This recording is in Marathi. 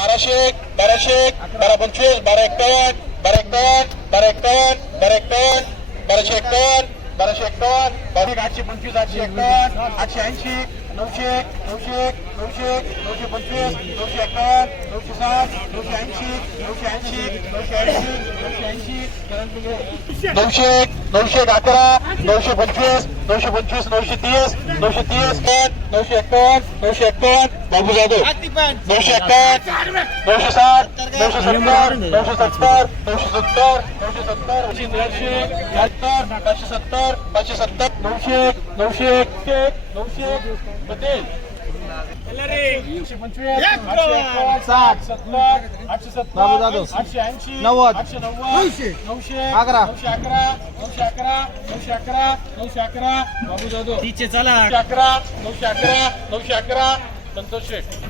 बाराशे एक बाराशे एक बारा पंचवीस बारा एक्कावन्न बारा एक्कावन्न बारा एक्कावन्न बारा एक्कावन्न बाराशे एक्कावन्न बाराशे एक्कावन्न बारा आठशे पंचवीस आठशे एक्कावन्न आठशे ऐंशी नऊशे नऊशे नऊशे नऊशे पंचवीस नऊशे एक्कावन्न नऊशे साठ नऊशे ऐंशी नऊशे ऐंशी नऊशे ऐंशी नऊशे ऐंशी नऊशे एक नऊशे एक अकरा नऊशे पंचवीस नऊशे पंचवीस नऊशे तीस नऊशे तीस नऊशे एक्कावन्न नऊशे एक्कावन्न बाबू जाधव. नऊशे एक्कावन्न नऊशे साठ नऊशे सत्तर नऊशे सत्तर नऊशे सत्तर नऊशे सत्तर नऊशे शहात्तर पाचशे सत्तर पाचशे सत्तर नऊशे एक, नऊशे एक, नऊशे एक्कावन्न, साठ सत्तर आठशे सत्तर आठशे ऐंशी नव्वद. आठशे नव्वद नऊशे. अकरा. नऊशे अकरा नऊशे अकरा नऊशे अकरा नऊशे अकरा. बाबू जाधव. तिचे चला. अकरा नऊशे अकरा नऊशे अकरा. संतोष शेख